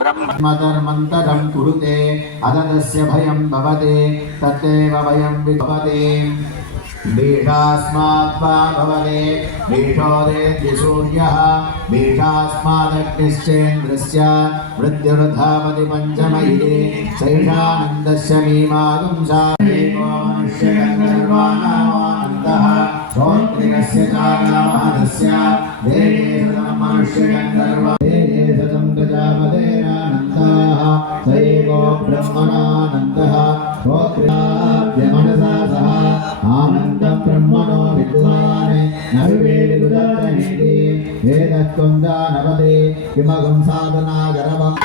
ब्रह्मधर्मन्तरं कुरुते अददस्य भयं भवते तदेव भयं विभवते बीषास्मात्वा भवते बीषोदेति सूर्यः बीषास्मादग्निश्चेन्द्रस्य मृत्युर्धावति पञ्चमयि सैषानन्दस्य मीमागं साधेको मनुष्यगन्धर्वाणामानन्दः श्रोत्रियस्य चालामादस्य देवे सतं मनुष्यगन्धर्वा देवे सतं प्रजापतेरानन्दः स एको ब्रह्मणानन्दः श्रोत्रियाभ्यमनसा सह आनन्दं ब्रह्मणो विद्वान् न विवेदिगुदाचनीति वेदत्वं दानवते किमगं साधनागरवम्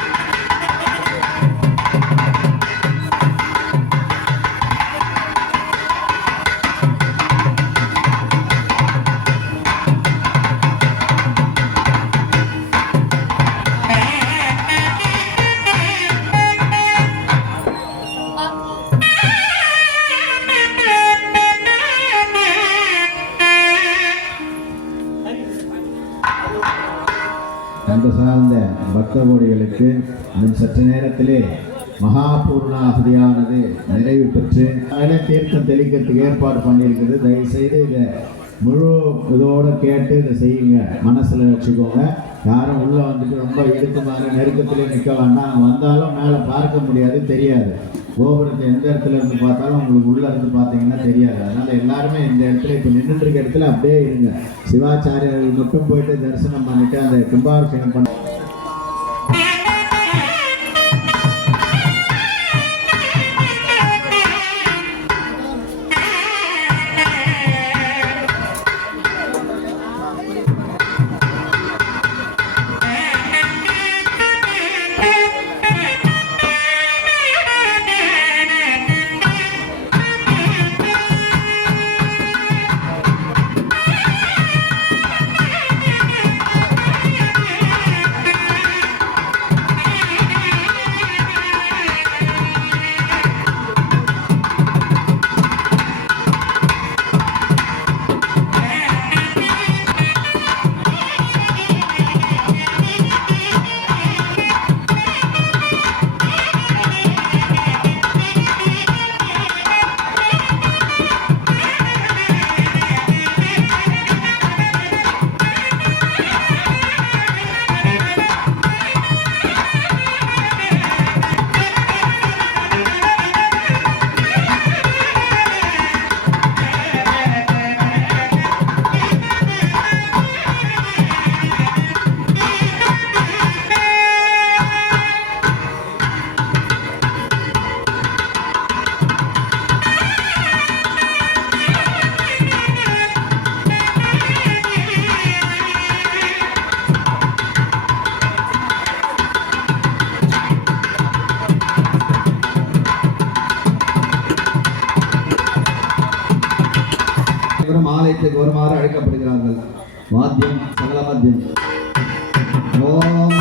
அன்பு சார்ந்த பக்த கோடிகளுக்கு சற்று நேரத்திலே மகாபூர்ணாகுதியானது நிறைவு பெற்று தீர்த்தம் தெளிக்கிறதுக்கு ஏற்பாடு பண்ணியிருக்குது. தயவுசெய்து இதை முழு இதோடு கேட்டு இதை செய்யுங்க, மனசில் வச்சுக்கோங்க. யாரும் உள்ளே வந்துட்டு ரொம்ப இடுக்குமாற நெருக்கத்திலே நிற்க வேண்டாம். வந்தாலும் மேலே பார்க்க முடியாது, தெரியாது. கோபுரத்தை எந்த இடத்துல இருந்து பார்த்தாலும் உங்களுக்கு உள்ளே இருந்து பார்த்தீங்கன்னா தெரியாது. அதனால் எல்லாருமே இந்த இடத்துல இப்போ நின்றுட்டு இருக்க இடத்துல அப்படியே இருங்க. சிவாச்சாரியர்கள் மட்டும் போயிட்டு தரிசனம் பண்ணிவிட்டு அந்த கும்பாபிஷேகம் பண்ண ஆலயத்துக்கு வருமாறு அழைக்கப்படுகிறார்கள். வாத்தியம் சகல வாத்தியம். ஓம்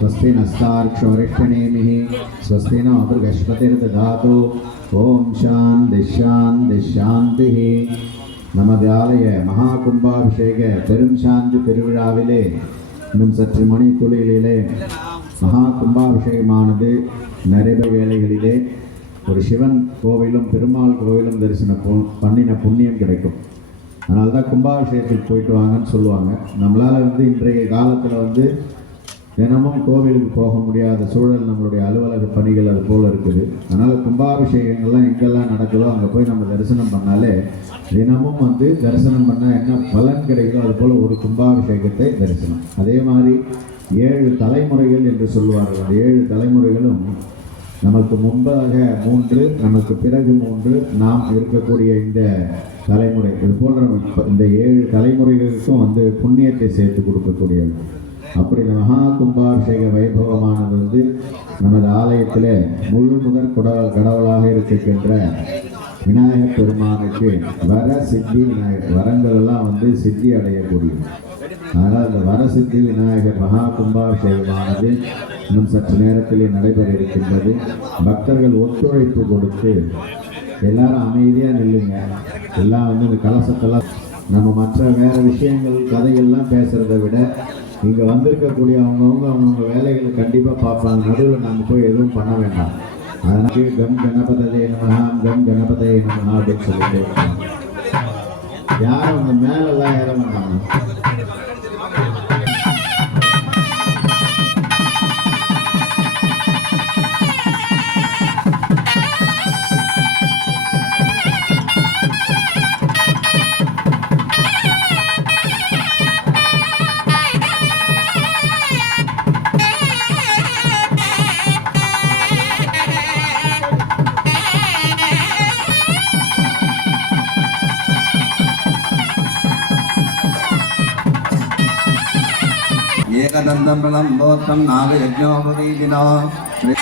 स्वस्ति नस्तार्क्ष्वरिष्ठनेमिः स्वस्ति नो बृहस्पतिर्दधातु ओम शांति शांति शांतिः நமது ஆலய மகா கும்பாபிஷேக பெரும் சாந்தி திருவிழாவிலே இன்னும் சற்று மணி துளிகளிலே மகா கும்பாபிஷேகமானது நிறைய வேளைகளிலே ஒரு சிவன் கோவிலும் பெருமாள் கோவிலும் தரிசனம் பண்ணின புண்ணியம் கிடைக்கும். அதனால தான் கும்பாபிஷேகத்துக்கு போயிட்டு வாங்கன்னு சொல்லுவாங்க. நம்மளால் இன்றைய காலத்தில் தினமும் கோவிலுக்கு போக முடியாத சூழல், நம்மளுடைய அலுவலக பணிகள் அது போல் இருக்குது. அதனால் கும்பாபிஷேகங்கள்லாம் எங்கெல்லாம் நடக்குதோ அங்கே போய் நம்ம தரிசனம் பண்ணாலே தினமும் தரிசனம் பண்ணால் என்ன பலன் கிடைக்கும், அது போல் ஒரு கும்பாபிஷேகத்தை தரிசனம். அதே மாதிரி 7 தலைமுறைகள் என்று சொல்லுவார்கள். அந்த 7 தலைமுறைகளும் நமக்கு முன்பாக 3, நமக்கு பிறகு 3, நாம் இருக்கக்கூடிய இந்த தலைமுறை, இது போன்ற இந்த 7 தலைமுறைகளுக்கும் புண்ணியத்தை சேர்த்து கொடுக்கக்கூடியது. அப்படி இந்த மகா கும்பாபிஷேக வைபவமானது நமது ஆலயத்தில் முழு முதற் கடவுளாக இருக்கின்ற விநாயகப் பெருமானுக்கு வர சித்தி விநாயகர், வரங்கள் எல்லாம் சித்தி அடையக்கூடியது. அதனால் இந்த வரசித்தி விநாயகர் மகா கும்பாபிஷேகமானது இன்னும் சற்று நேரத்திலே நடைபெற இருக்கின்றது. பக்தர்கள் ஒத்துழைப்பு கொடுத்து எல்லாரும் அமைதியாக நில்லுங்க. எல்லாம் இந்த கலசத்தெல்லாம் நம்ம மற்ற வேறு விஷயங்கள் கதைகள்லாம் பேசுகிறத விட இங்கே வந்திருக்கக்கூடிய அவங்கவுங்க வேலைகளை கண்டிப்பாக பார்ப்பாங்க. நடுவில் நம்ம போய் எதுவும் பண்ண வேண்டாம். அதனால கம் கணபதே நமஹா, கம் கணபதே நமஹா அப்படின்னு சொல்லிட்டு யாரும் அவங்க மேலெல்லாம் ஏற மாட்டாங்க. ஏகதந்தம் விளம்போத்தம் நாக யஜ்ஞோபவீதினோ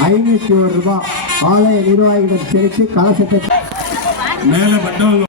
501 ரூபாய் ஆலய நிர்வாகிகள் செலுத்தி கலசத்தை மேல பட்டவங்க